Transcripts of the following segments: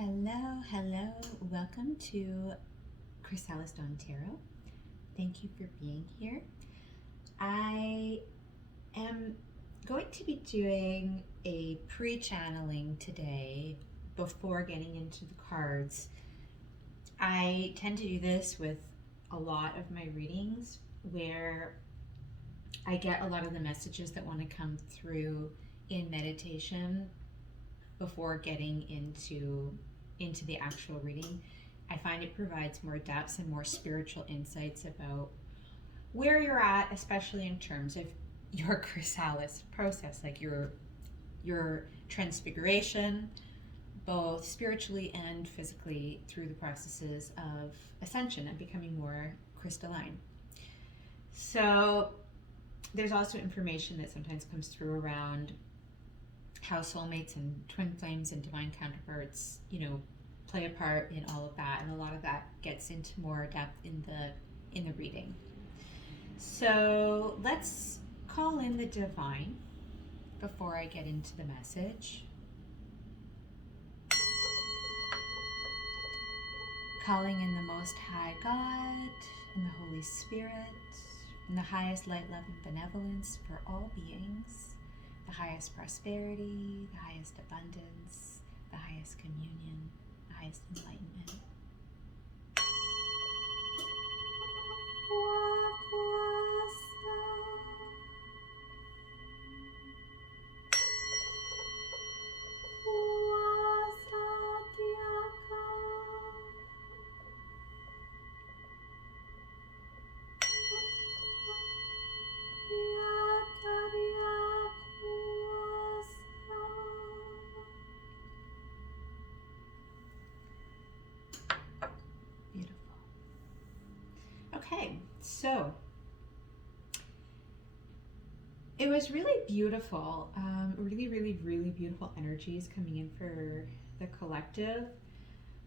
Hello. Welcome to chrysalisdawntarot. Thank you for being here. I am going to be doing a pre-channeling today before getting into the cards. I tend to do this with a lot of my readings where I get a lot of the messages that want to come through in meditation before getting into the actual reading. I find it provides more depths and more spiritual insights about where you're at, especially in terms of your chrysalis process, like your transfiguration, both spiritually and physically, through the processes of ascension and becoming more crystalline. So there's also information that sometimes comes through around how soulmates and twin flames and divine counterparts, play a part in all of that, and a lot of that gets into more depth in the reading. So let's call in the divine before I get into the message. Calling in the Most High God and the Holy Spirit and the highest light, love, and benevolence for all beings, the highest prosperity, the highest abundance, the highest communion, the highest enlightenment. Okay, so it was really beautiful, really beautiful energies coming in for the collective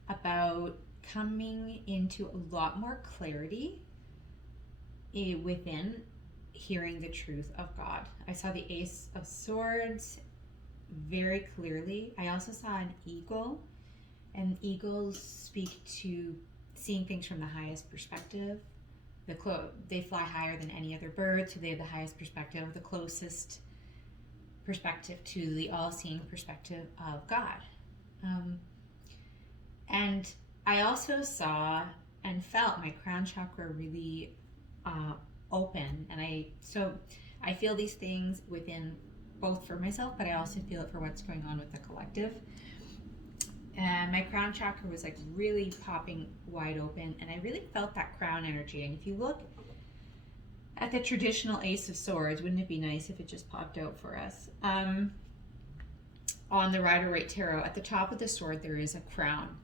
about coming into a lot more clarity within hearing the truth of God. I saw the Ace of Swords very clearly. I also saw an eagle, and eagles speak to seeing things from the highest perspective. They fly higher than any other bird, so they have the highest perspective, the closest perspective to the all-seeing perspective of God. And I also saw and felt my crown chakra really open, and I feel these things within both for myself, but I also feel it for what's going on with the collective. And my crown chakra was like really popping wide open, and I really felt that crown energy. And if you look at the traditional Ace of Swords, wouldn't it be nice if it just popped out for us? On the Rider-Waite Tarot, at the top of the sword there is a crown,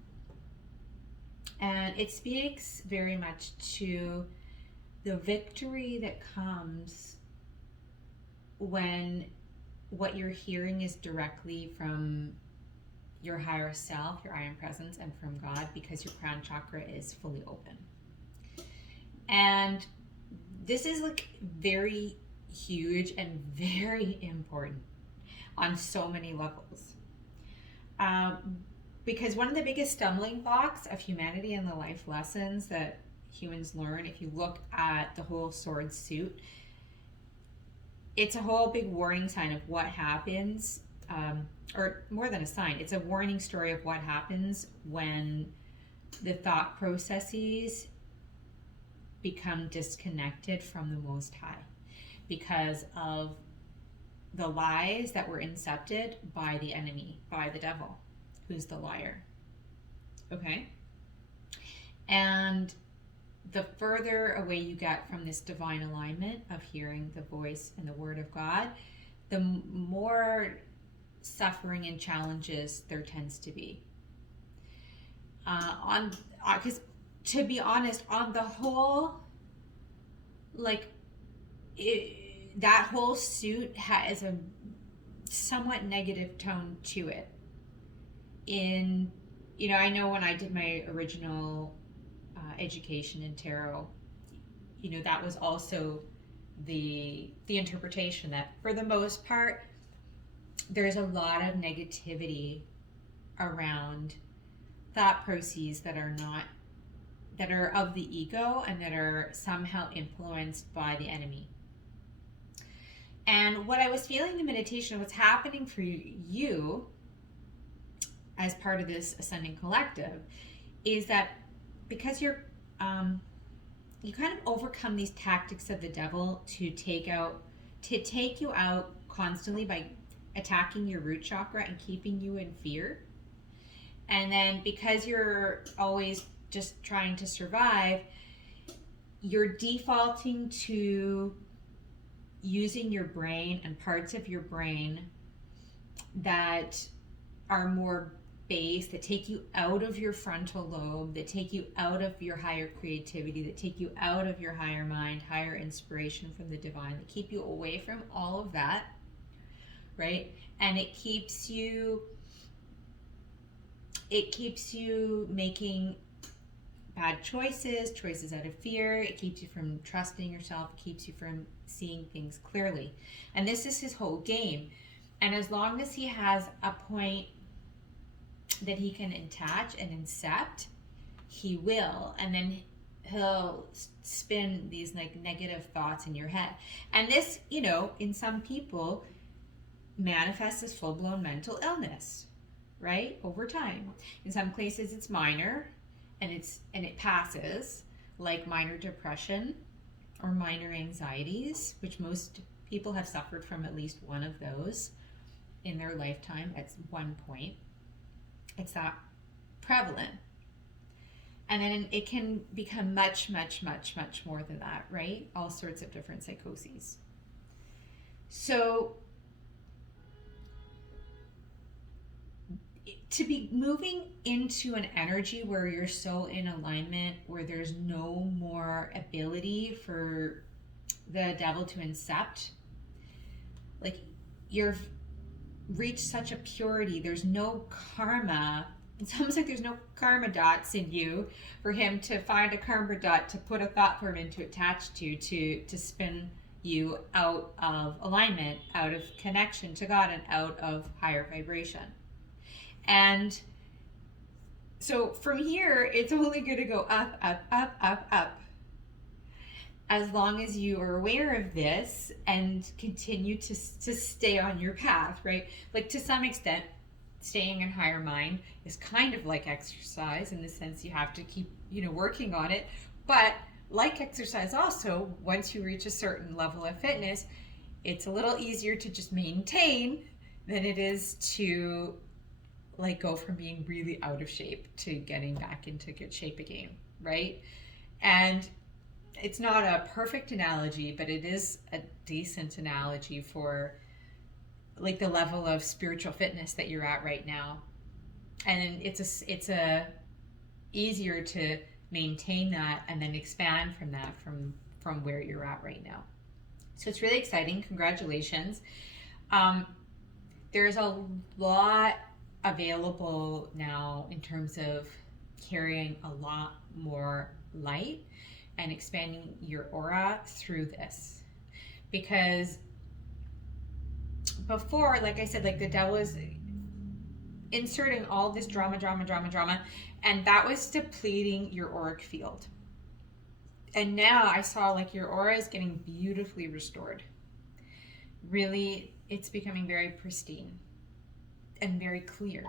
and it speaks very much to the victory that comes when what you're hearing is directly from your higher self, your I Am Presence, and from God, because your crown chakra is fully open. And this is like very huge and very important on so many levels. Because one of the biggest stumbling blocks of humanity and the life lessons that humans learn, if you look at the whole sword suit, it's a whole big warning sign of what happens, or more than a sign, it's a warning story of what happens when the thought processes become disconnected from the Most High because of the lies that were incepted by the enemy, by the devil, who's the liar. Okay? And the further away you get from this divine alignment of hearing the voice and the word of God, the more suffering and challenges there tends to be. Because to be honest, on the whole, that whole suit has a somewhat negative tone to it. I know when I did my original education in tarot, that was also the interpretation that for the most part there's a lot of negativity around thought processes that are not, that are of the ego and that are somehow influenced by the enemy. And what I was feeling in the meditation, what's happening for you as part of this ascending collective, is that because you're you kind of overcome these tactics of the devil to take you out constantly by attacking your root chakra and keeping you in fear. And then because you're always just trying to survive, you're defaulting to using your brain and parts of your brain that are more base, that take you out of your frontal lobe, that take you out of your higher creativity, that take you out of your higher mind, higher inspiration from the divine, that keep you away from all of that, right? And it keeps you making bad choices out of fear. It keeps you from trusting yourself, it keeps you from seeing things clearly. And this is his whole game. And as long as he has a point that he can attach and incept, he will. And then he'll spin these like negative thoughts in your head. And this, you know, in some people manifests as full-blown mental illness, right? Over time. In some cases it's minor and it passes, like minor depression or minor anxieties, which most people have suffered from at least one of those in their lifetime at one point. It's that prevalent. And then it can become much, much, much, much more than that, right? All sorts of different psychoses. So to be moving into an energy where you're so in alignment, where there's no more ability for the devil to incept, like you've reached such a purity, there's no karma. It's almost like there's no karma dots in you for him to find a karma dot to put a thought form into, attach to spin you out of alignment, out of connection to God, and out of higher vibration. And so from here, it's only going to go up, up, up, up, up. As long as you are aware of this and continue to stay on your path, right? Like to some extent, staying in higher mind is kind of like exercise in the sense you have to keep, you know, working on it. But like exercise also, once you reach a certain level of fitness, it's a little easier to just maintain than it is to like go from being really out of shape to getting back into good shape again, right? And it's not a perfect analogy, but it is a decent analogy for like the level of spiritual fitness that you're at right now. And it's a easier to maintain that and then expand from that from where you're at right now. So it's really exciting. Congratulations. There's a lot available now in terms of carrying a lot more light and expanding your aura through this. Because before, like I said, like the devil is inserting all this drama, and that was depleting your auric field. And now I saw like your aura is getting beautifully restored. Really, it's becoming very pristine and very clear.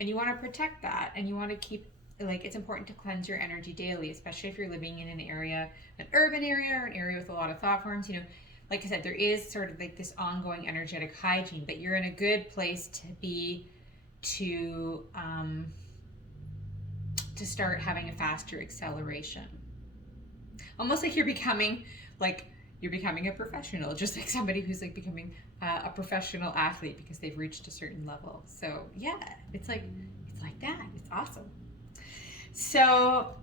And you want to protect that, and you want to keep, like, it's important to cleanse your energy daily, especially if you're living in an area, an urban area, or an area with a lot of thought forms. You know, like I said, there is sort of like this ongoing energetic hygiene, but you're in a good place to be to start having a faster acceleration. Almost like you're becoming a professional, just like somebody who's like becoming a professional athlete because they've reached a certain level. So yeah, it's like that. It's awesome. So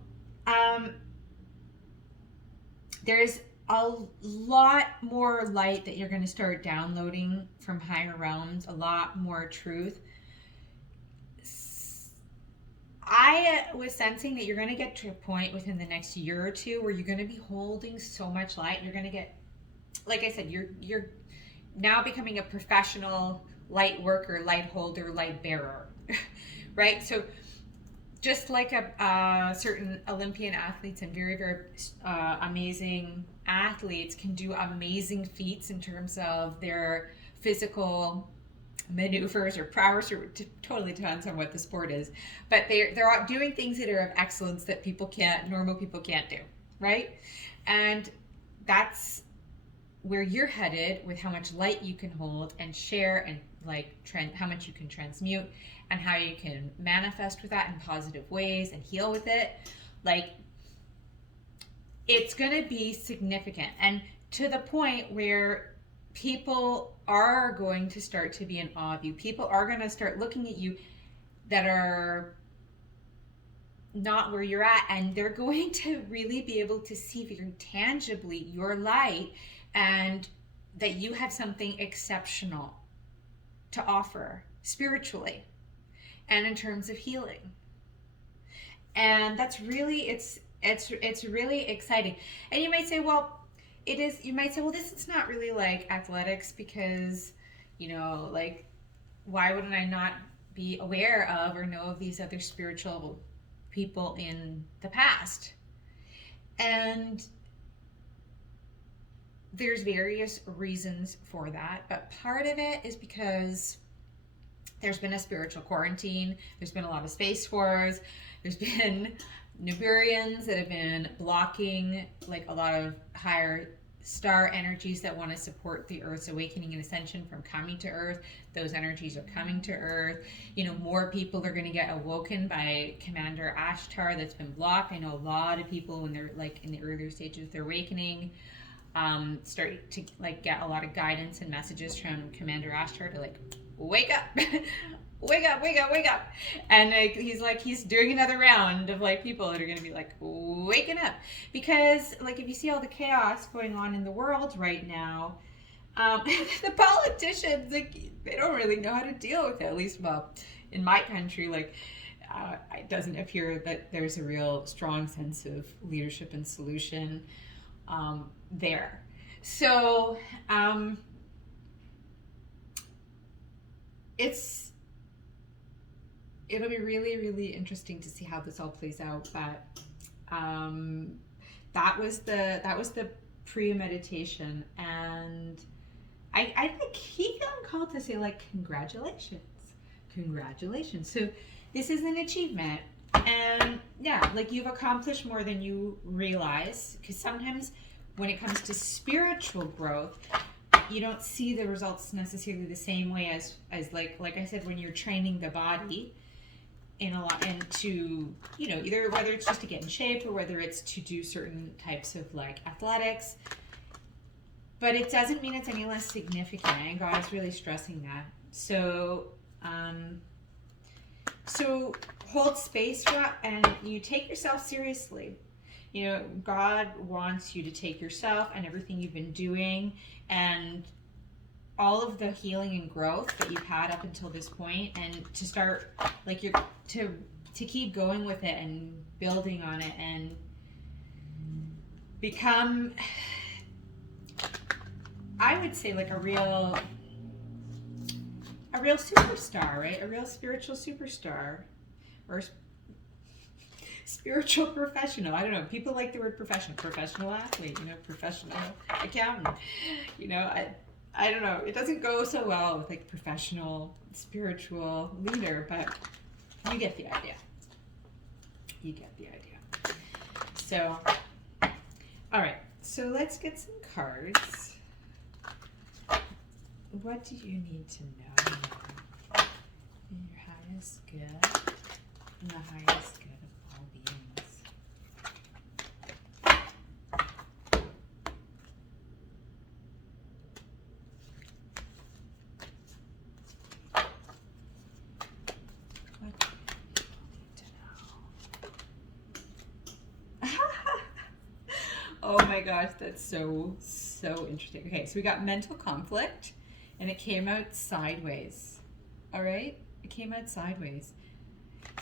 there's a lot more light that you're going to start downloading from higher realms, a lot more truth. I was sensing that you're going to get to a point within the next year or two where you're going to be holding so much light. You're going to get, like I said, you're now becoming a professional light worker, light holder, light bearer, right? So just like certain Olympian athletes and very, very amazing athletes can do amazing feats in terms of their physical maneuvers or prowess, or totally depends on what the sport is. But they're doing things that are of excellence that normal people can't do, right? And that's where you're headed with how much light you can hold and share, and like how much you can transmute, and how you can manifest with that in positive ways and heal with it. Like, it's going to be significant, and to the point where people are going to start to be in awe of you. People are going to start looking at you that are not where you're at, and they're going to really be able to see very tangibly your light, and that you have something exceptional to offer spiritually and in terms of healing. And that's really, it's really exciting. And you might say, well, this is not really like athletics, because, like, why wouldn't I not be aware of or know of these other spiritual people in the past? And there's various reasons for that, but part of it is because there's been a spiritual quarantine. There's been a lot of space wars. There's been Niburians that have been blocking like a lot of higher star energies that want to support the Earth's awakening and ascension from coming to Earth. Those energies are coming to Earth. More people are going to get awoken by Commander Ashtar that's been blocked. I know a lot of people, when they're like in the earlier stages of their awakening, start to like get a lot of guidance and messages from Commander Ashtar to like, wake up, wake up, wake up, wake up. And like, he's doing another round of like people that are going to be like waking up, because like if you see all the chaos going on in the world right now, the politicians, like, they don't really know how to deal with it. At least, well, in my country, like, it doesn't appear that there's a real strong sense of leadership and solution there. So it'll be really, really interesting to see how this all plays out. But that was the premeditation, and I think he felt called to say like, congratulations. So this is an achievement. And yeah, like, you've accomplished more than you realize, because sometimes when it comes to spiritual growth, you don't see the results necessarily the same way as like I said, when you're training the body into either whether it's just to get in shape or whether it's to do certain types of like athletics. But it doesn't mean it's any less significant, and God is really stressing that. So hold space for that, and you take yourself seriously. God wants you to take yourself and everything you've been doing and all of the healing and growth that you've had up until this point, and to start like to keep going with it and building on it and become, I would say, like a real superstar, right? A real spiritual superstar, or spiritual professional. I don't know. People like the word professional athlete, professional accountant. I don't know. It doesn't go so well with like professional spiritual leader, but you get the idea. So, all right. So let's get some cards. What do you need to know now? Your highest good and the highest good of all beings. What do people need to know? Oh my gosh, that's so interesting. Okay, so we got mental conflict, and it came out sideways. All right? It came out sideways.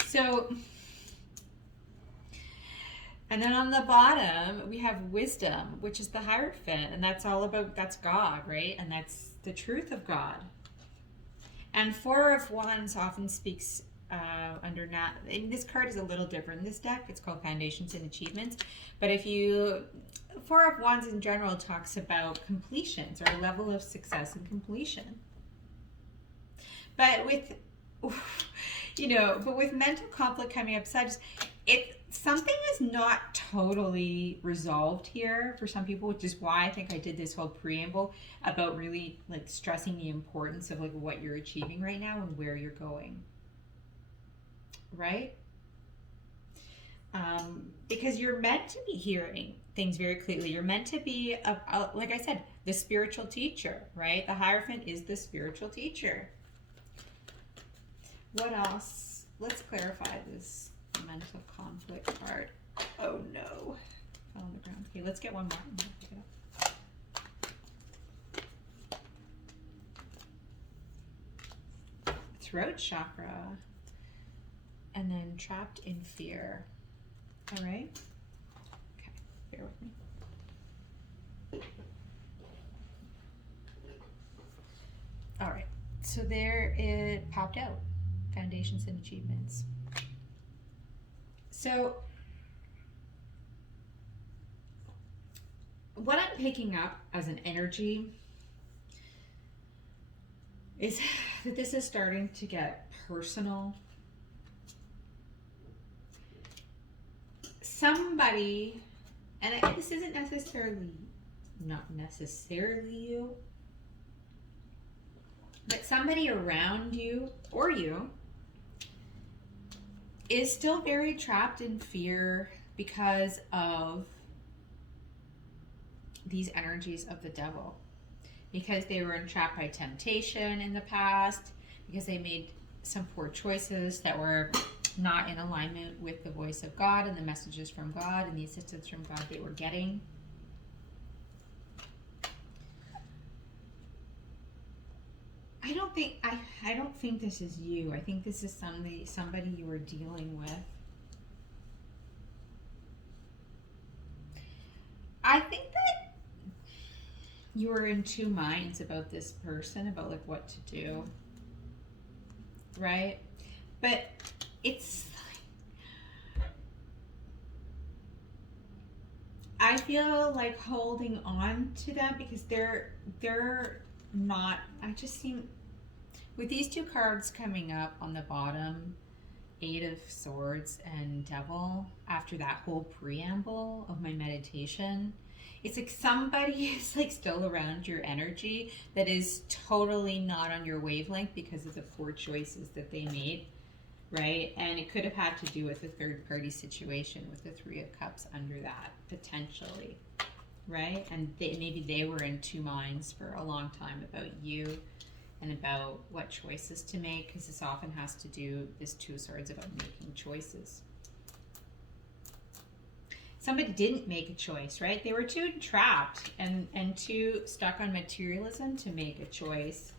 So, and then on the bottom, we have wisdom, which is the Hierophant, and that's God, right? And that's the truth of God. And Four of Wands often speaks under and this card is a little different in this deck. It's called Foundations and Achievements. But if you, Four of Wands in general talks about completions or a level of success and completion. But with, but with mental conflict coming up, something is not totally resolved here for some people, which is why I think I did this whole preamble about really like stressing the importance of like what you're achieving right now and where you're going. Right? Because you're meant to be hearing things very clearly. You're meant to be, like I said, the spiritual teacher, right? The Hierophant is the spiritual teacher. What else? Let's clarify this mental conflict card. Oh no. Fell on the ground. Okay, let's get one more. I'm gonna pick it up. Throat chakra. And then trapped in fear. All right? Okay, bear with me. All right, so there it popped out. Foundations and Achievements. So what I'm picking up as an energy is that this is starting to get personal. Somebody, and this isn't not necessarily you, but somebody around you or you is still very trapped in fear because of these energies of the devil. Because they were entrapped by temptation in the past, because they made some poor choices that were not in alignment with the voice of God and the messages from God and the assistance from God they were getting. I don't think this is you. I think this is somebody you were dealing with. I think that you were in two minds about this person, about like what to do. Right? But it's, I feel like holding on to them because they're not, I just seem, with these two cards coming up on the bottom, Eight of Swords and Devil, after that whole preamble of my meditation, it's like somebody is like still around your energy that is totally not on your wavelength because of the poor choices that they made, right? And it could have had to do with a third party situation with the Three of Cups under that, potentially, right? And maybe they were in two minds for a long time about you and about what choices to make, because this often has to do, this Two of Swords, about making choices. Somebody didn't make a choice, right? They were too trapped and too stuck on materialism to make a choice.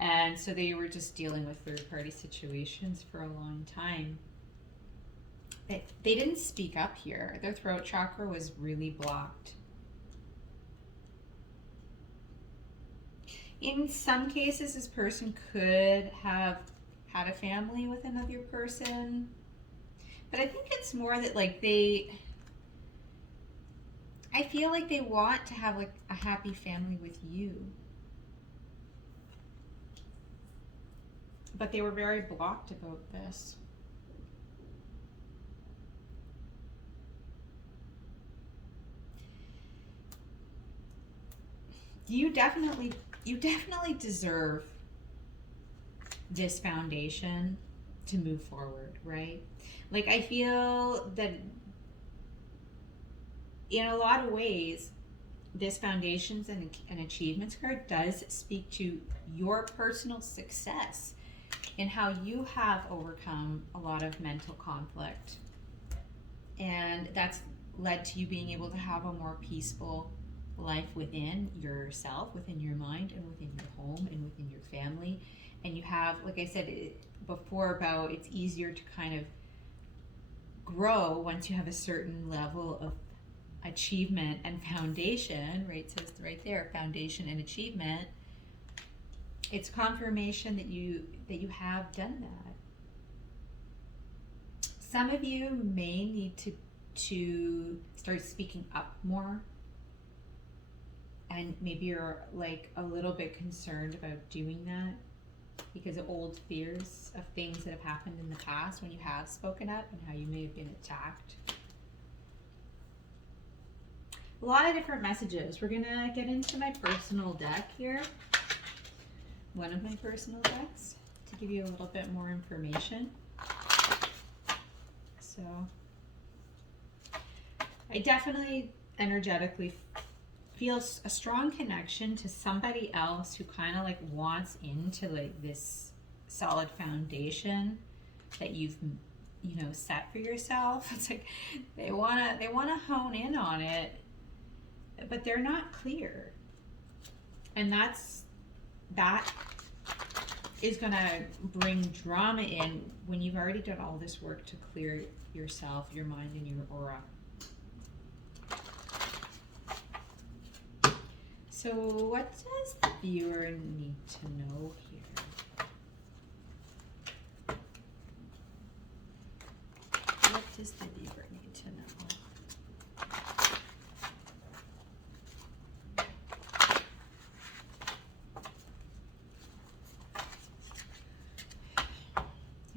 And so they were just dealing with third-party situations for a long time. They didn't speak up here. Their throat chakra was really blocked. In some cases, this person could have had a family with another person. But I think it's more that like I feel like they want to have like a happy family with you. But they were very blocked about this. You definitely deserve this foundation to move forward, right? Like, I feel that in a lot of ways, this Foundations and Achievements card does speak to your personal success and how you have overcome a lot of mental conflict. And that's led to you being able to have a more peaceful life within yourself, within your mind, and within your home, and within your family. And you have, like I said before, about it's easier to kind of grow once you have a certain level of achievement and foundation, right? It says right there, foundation and achievement. It's confirmation that you have done that. Some of you may need to start speaking up more, and maybe you're like a little bit concerned about doing that because of old fears of things that have happened in the past when you have spoken up and how you may have been attacked. A lot of different messages. We're gonna get into my personal deck here, one of my personal decks, to give you a little bit more information. So I definitely energetically feel a strong connection to somebody else who kind of like wants into like this solid foundation that you've, you know, set for yourself. It's like they wanna hone in on it, but they're not clear, and that is gonna bring drama in when you've already done all this work to clear yourself, your mind, and your aura. So what does the viewer need to know here? What does the viewer need to know?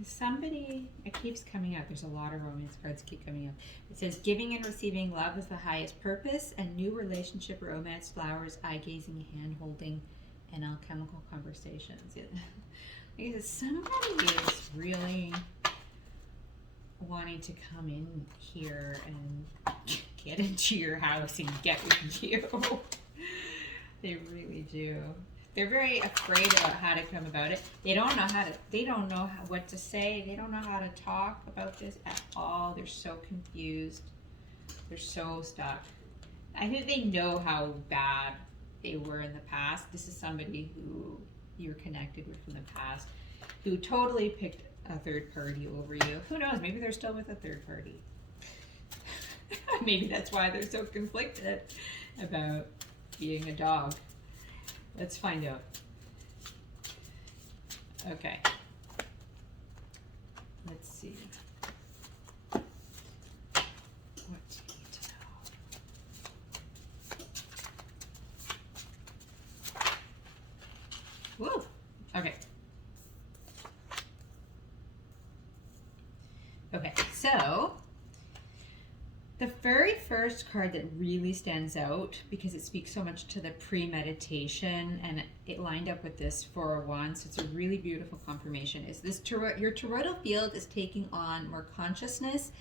Somebody, it keeps coming up. There's a lot of romance cards keep coming up. It says giving and receiving love is the highest purpose, and new relationship, romance, flowers, eye gazing, hand holding, and alchemical conversations. Because somebody is really wanting to come in here and get into your house and get with you. They really do. They're very afraid about how to come about it. They don't know what to say. They don't know how to talk about this at all. They're so confused. They're so stuck. I think they know how bad they were in the past. This is somebody who you're connected with from the past, who totally picked a third party over you. Who knows? Maybe they're still with a third party. Maybe that's why they're so conflicted about being a dog. Let's find out. Okay. Let's see. What do you need to know? Woo! Okay. Okay, so the very first card that really stands out, because it speaks so much to the premeditation, and it lined up with this 401, so it's a really beautiful confirmation, is this your toroidal field is taking on more consciousness,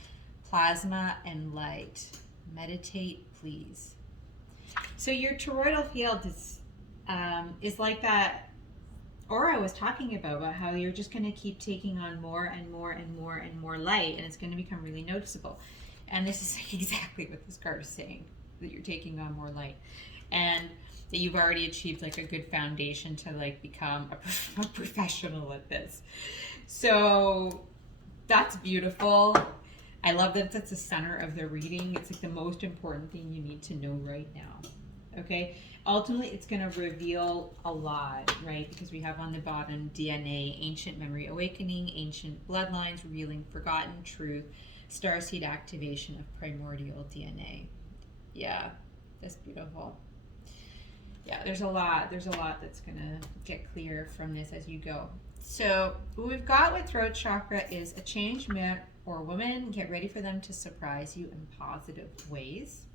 plasma, and light. Meditate, please. So your toroidal field is like that aura I was talking about how you're just going to keep taking on more and more and more and more light, and it's going to become really noticeable. And this is exactly what this card is saying, that you're taking on more light, and that you've already achieved like a good foundation to like become a professional at this. So that's beautiful. I love that that's the center of the reading. It's like the most important thing you need to know right now. Okay? Ultimately, it's going to reveal a lot, right? Because we have on the bottom DNA, ancient memory awakening, ancient bloodlines, revealing forgotten truth, starseed activation of primordial DNA. Yeah, that's beautiful. Yeah, there's a lot that's gonna get clear from this as you go. So what we've got with throat chakra is a changed man or woman. Get ready for them to surprise you in positive ways.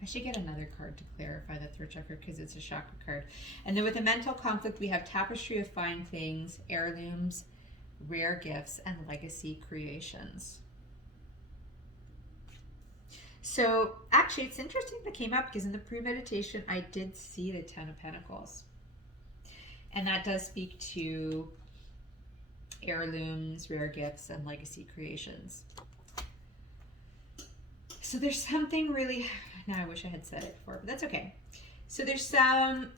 I should get another card to clarify the throat chakra because it's a chakra card. And then with the mental conflict, we have tapestry of fine things, heirlooms, rare gifts, and legacy creations. So actually it's interesting that came up because in the premeditation I did see the 10 of Pentacles, and that does speak to heirlooms, rare gifts, and legacy creations. So there's something really, now I wish I had said it before, but that's okay. So there's something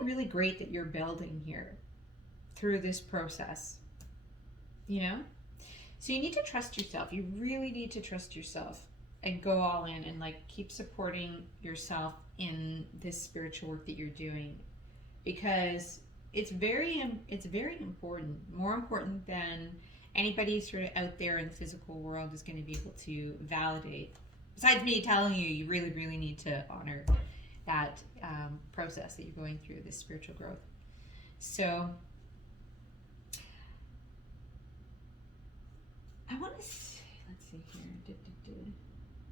really great that you're building here through this process, you know? So you need to trust yourself. You really need to trust yourself and go all in and like keep supporting yourself in this spiritual work that you're doing, because it's very important, more important than anybody sort of out there in the physical world is going to be able to validate. Besides me telling you, you really, really need to honor that process that you're going through, this spiritual growth. So I want to see, let's see here.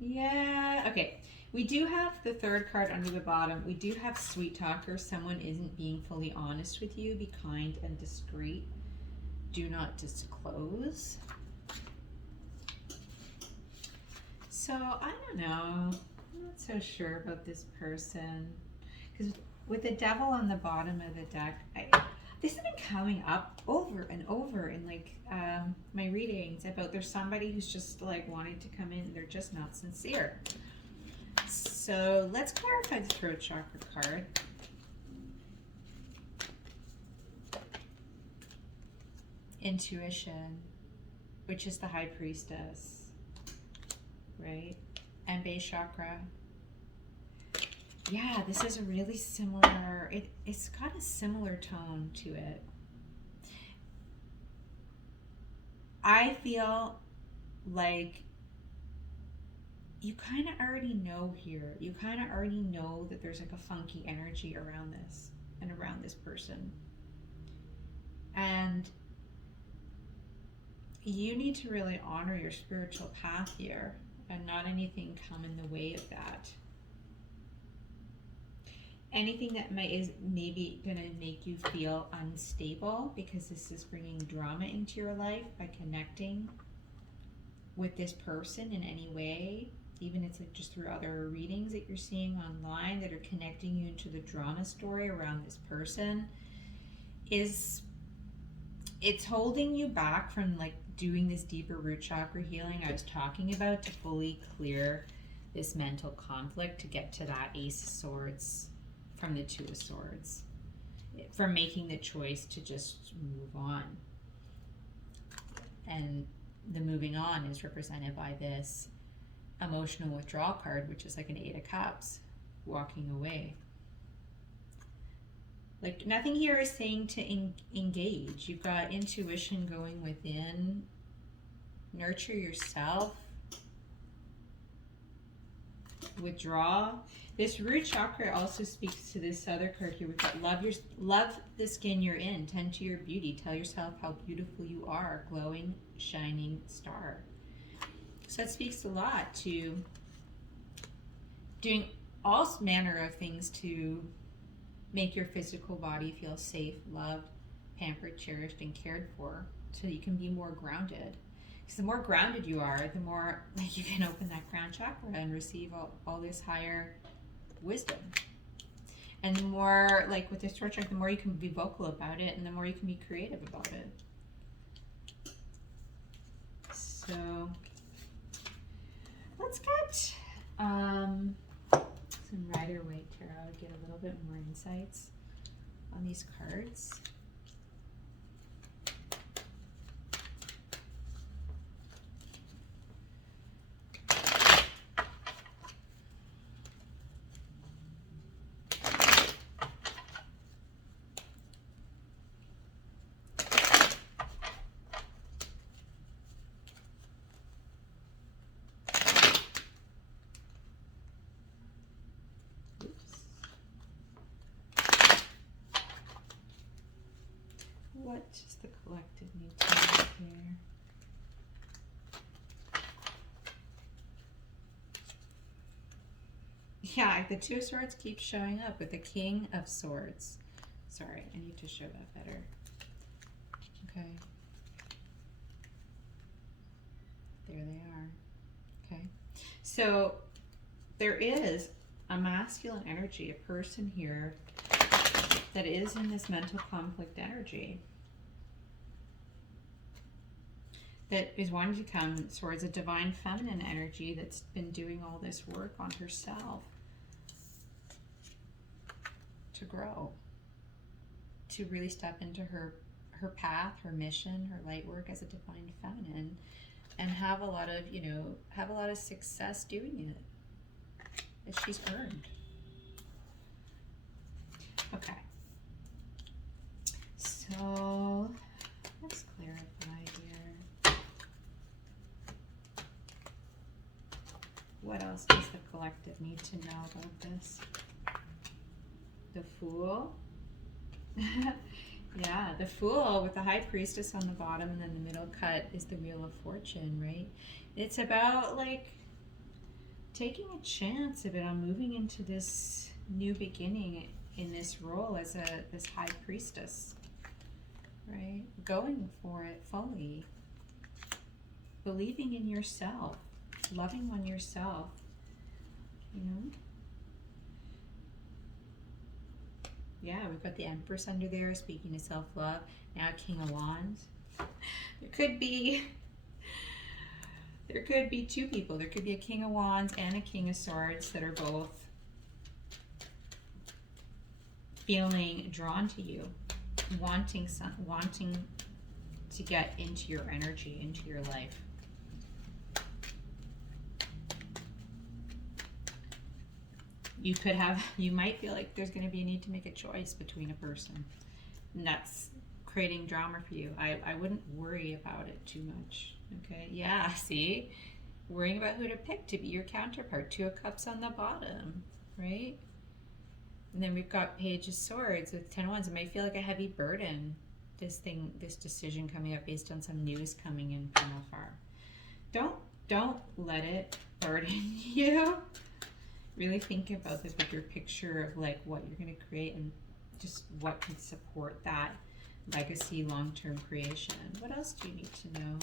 Yeah, okay. We do have the third card under the bottom. We do have sweet talker. Someone isn't being fully honest with you. Be kind and discreet. Do not disclose. So I don't know. I'm not so sure about this person. Because with the devil on the bottom of the deck, this has been coming up over and over in like my readings about there's somebody who's just like wanting to come in and they're just not sincere. So let's clarify the throat chakra card. Intuition, which is the High Priestess, right? And base chakra. Yeah, this is a really similar, it's got a similar tone to it. I feel like you kind of already know here. You kind of already know that there's like a funky energy around this and around this person. And you need to really honor your spiritual path here and not anything come in the way of that. Anything that is maybe going to make you feel unstable, because this is bringing drama into your life by connecting with this person in any way, even if it's like just through other readings that you're seeing online that are connecting you into the drama story around this person, it's holding you back from like doing this deeper root chakra healing I was talking about to fully clear this mental conflict, to get to that Ace of Swords from the Two of Swords, from making the choice to just move on. And the moving on is represented by this emotional withdrawal card, which is like an Eight of Cups, walking away. Like nothing here is saying to engage. You've got intuition going within, nurture yourself, withdraw. This root chakra also speaks to this other card here. We've got love the skin you're in, tend to your beauty, tell yourself how beautiful you are, glowing, shining star. So it speaks a lot to doing all manner of things to make your physical body feel safe, loved, pampered, cherished, and cared for, so you can be more grounded. Because the more grounded you are, the more like you can open that crown chakra and receive all this higher wisdom. And the more, like with this throat chakra, the more you can be vocal about it, and the more you can be creative about it. So let's get some Rider-Waite Tarot, get a little bit more insights on these cards. What does the collective need to know here? Yeah, the Two of Swords keeps showing up with the King of Swords. Sorry, I need to show that better. Okay. There they are. Okay. So there is a masculine energy, a person here that is in this mental conflict energy, that is wanting to come towards a divine feminine energy that's been doing all this work on herself to grow, to really step into her path, her mission, her light work as a divine feminine, and have a lot of success doing it that she's earned. Okay. So let's clarify here. What else does the collective need to know about this? The Fool. Yeah, the Fool with the High Priestess on the bottom, and then the middle cut is the Wheel of Fortune, right? It's about like taking a chance a bit on moving into this new beginning in this role as this High Priestess, right? Going for it fully, believing in yourself, loving on yourself, you know? Yeah, we've got the Empress under there, speaking of self-love. Now King of Wands. There could be two people. There could be a King of Wands and a King of Swords that are both feeling drawn to you, wanting to get into your energy, into your life. You might feel like there's going to be a need to make a choice between a person, and that's creating drama for you. I wouldn't worry about it too much. Okay, yeah, see, worrying about who to pick to be your counterpart. 2 of Cups on the bottom, right? And then we've got Page of Swords with 10 of Wands. It might feel like a heavy burden, this decision coming up based on some news coming in from afar. Don't let it burden you. Really think about the bigger picture of like what you're going to create and just what can support that legacy, long-term creation. What else do you need to know?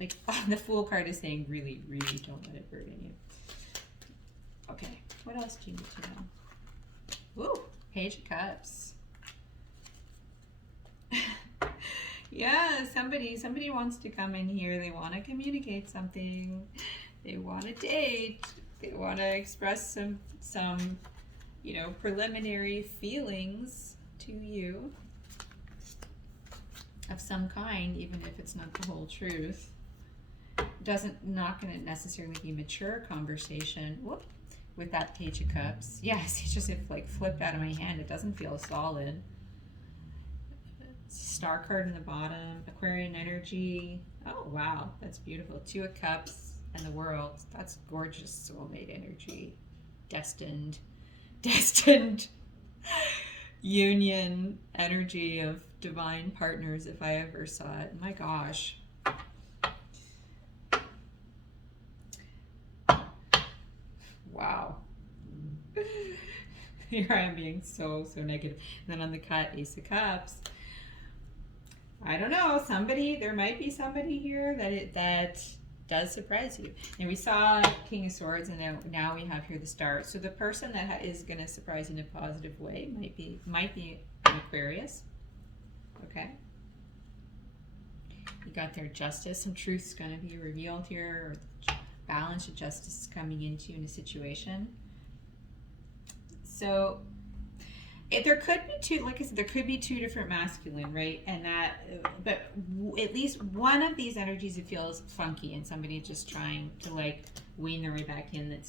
Like, the Fool card is saying really, really don't let it burden you. Okay, what else do you need to know? Ooh, Page of Cups. Yeah, somebody wants to come in here. They want to communicate something. They want to date. They want to express some, you know, preliminary feelings to you of some kind, even if it's not the whole truth. Not going to necessarily be mature conversation. Whoop, with that Page of Cups. Yes, it's just like flipped out of my hand. It doesn't feel solid. Star card in the bottom. Aquarian energy. Oh wow, that's beautiful. 2 of Cups. And the World. That's gorgeous soulmate energy. Destined union energy of divine partners if I ever saw it. My gosh. Wow. Here I am being so negative. And then on the cut, Ace of Cups. I don't know, there might be somebody here that does surprise you. And we saw King of Swords, and now we have here the Star. So the person that is going to surprise you in a positive way might be an Aquarius. Okay. You got their Justice. Some truth's going to be revealed here, or balance of justice is coming into in a situation. So there could be two, like I said, there could be 2 different masculine, right? And but at least one of these energies, it feels funky, and somebody just trying to like wean their way back in that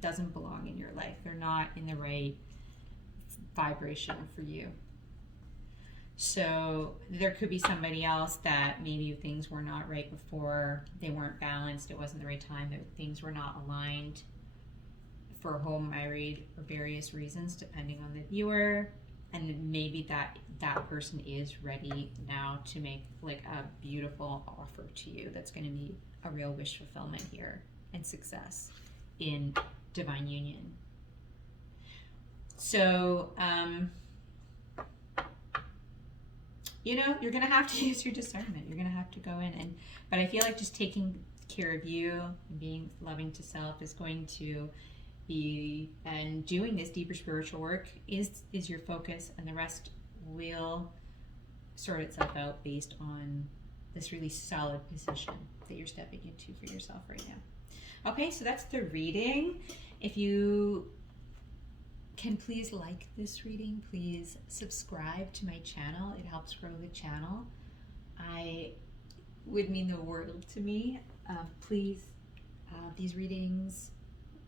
doesn't belong in your life. They're not in the right vibration for you. So there could be somebody else that maybe things were not right before, they weren't balanced, it wasn't the right time, things were not aligned for a whole myriad of various reasons, depending on the viewer, and maybe that person is ready now to make like a beautiful offer to you that's going to be a real wish fulfillment here and success in divine union. So you know, you're going to have to use your discernment. You're going to have to go in, but I feel like just taking care of you and being loving to self is going to be, and doing this deeper spiritual work is your focus, and the rest will sort itself out based on this really solid position that you're stepping into for yourself right now. Okay, so that's the reading. If you can please like this reading, please subscribe to my channel. It helps grow the channel. I would mean the world to me. Please, these readings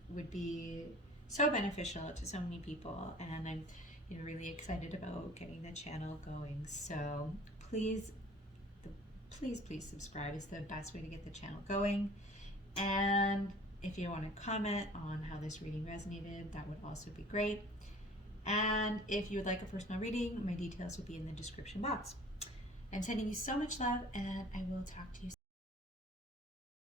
would be so beneficial to so many people, and I'm really excited about getting the channel going. So please subscribe. It's the best way to get the channel going. And if you want to comment on how this reading resonated, that would also be great. And if you would like a personal reading, my details will be in the description box. I'm sending you so much love, and I will talk to you soon.